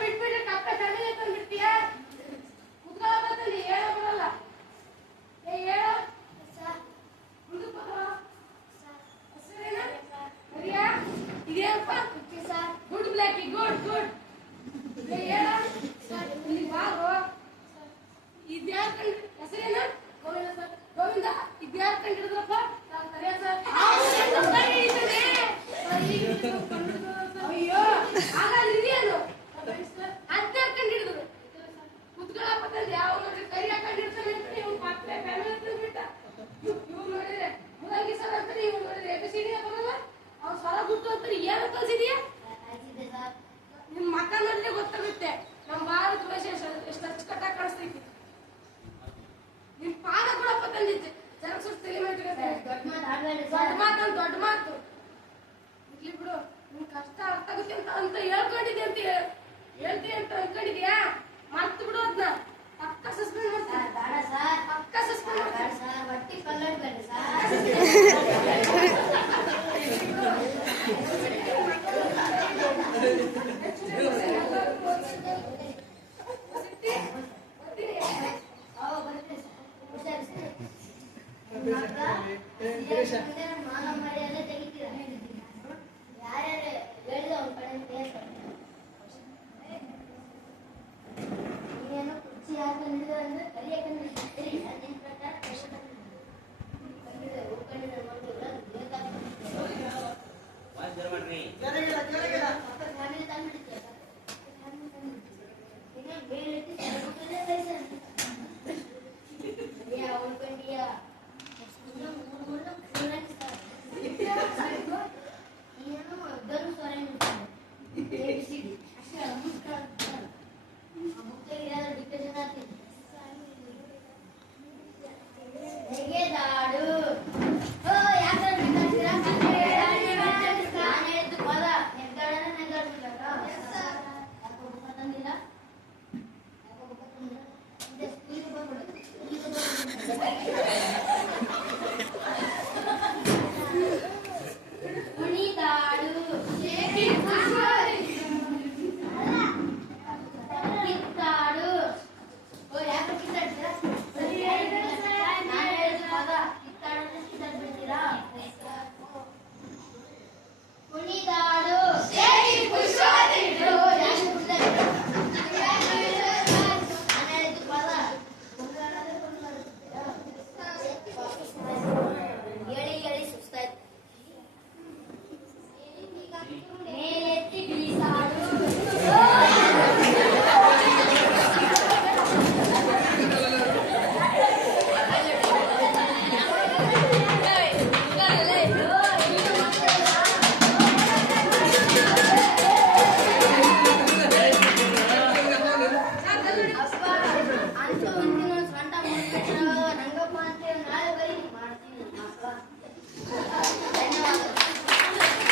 ಬಿಟ್ಬಿಟ್ರೆ ಕಪ್ಪೆ ತಣ್ಣಗೆ ತಂದ್ಬಿಡ್ತೀಯ ಕುತ್ಕೊಳ್ಳಿ ಹೇಳೋ ಬರಲ್ಲ ಹೇಳೋ ಇದೇನಪ್ಪ ಗುಡ್ ಬ್ಲಾಕಿ ಗುಡ್ ಗುಡ್ ಹೇಳ ಇಲ್ಲಿ ಬಾರೋ ಇದ್ಯಾರ ಹೆಸರೇನ ಗೋವಿಂದ ಇದ್ಯಾರ ಕಂಡಿಡಿದ್ರಪ್ಪ ಅಯ್ಯೋ ಹಾಗಾದ್ರೆ ಅದ್ಯಾರ ಕಂಡಿಡಿದ್ರು ಕುತ್ಕೊಳ್ಳಪ್ಪ ತಂದೆ ಯಾವ ನೋಡ್ರಿ ಕರಿ ಹಾಕೊಂಡಿರ್ತಾನೆ ಇವ್ನು ಪಾತ್ರೆ ಬಿಟ್ಟ ಇವ್ನು ನೋಡಿದ್ರೆ ಮುದಂಗಿ ಸರ್ ಅಂತಾನೆ ಇವ್ನು ನೋಡಿದ್ರೆ ಎಬಿಸಿಡಿ ಬರಲ್ಲ ಅವ್ನು ಸ್ವರ ಗುಟ್ಟು ಅಂತಾರೆ ಏನು ಕಲ್ಸಿದ್ಯಾ ನಿಮ್ ಮಕ್ಕ ನೋಡಿದ್ರೆ ಗೊತ್ತಾಗುತ್ತೆ ನಮ್ಮ ಭಾರತ ದೇಶ ಎಷ್ಟು ಅಚ್ಚುಕಟ್ಟಾಗಿ ಕಾಣಿಸ್ತೈತಿ ನಿಮ್ ಪಾದ ಕೊಡಪ್ಪ ತಂದಿದ್ದೆ ಜನ ಸುಟ್ಟು ತಲೆ ಮಾಡ್ತಿರುತ್ತೆ ದೊಡ್ಡ ಮಾತು ಇರ್ಲಿ ಬಿಡು ನಿನ್ ಕಷ್ಟ ಅರ್ಥ ಆಗುತ್ತೆ ಅಂತ ಹೇಳ್ಕೊಂಡಿದ್ದೆ ಅಂತ ಹೇಳ್ತೀನಿ ಅಂತ ಅನ್ಕೊಂಡಿದ್ಯಾ ಮರ್ತು ಬಿಡು ಅದನ್ನ ಪಕ್ಕ ಸಸ್ಪೆಂಡ್ ಮಾಡ್ತೀನಿ ಪಕ್ಕ ಸಸ್ಪೆಂಡ್ ಮಾಡ್ತೀನಿ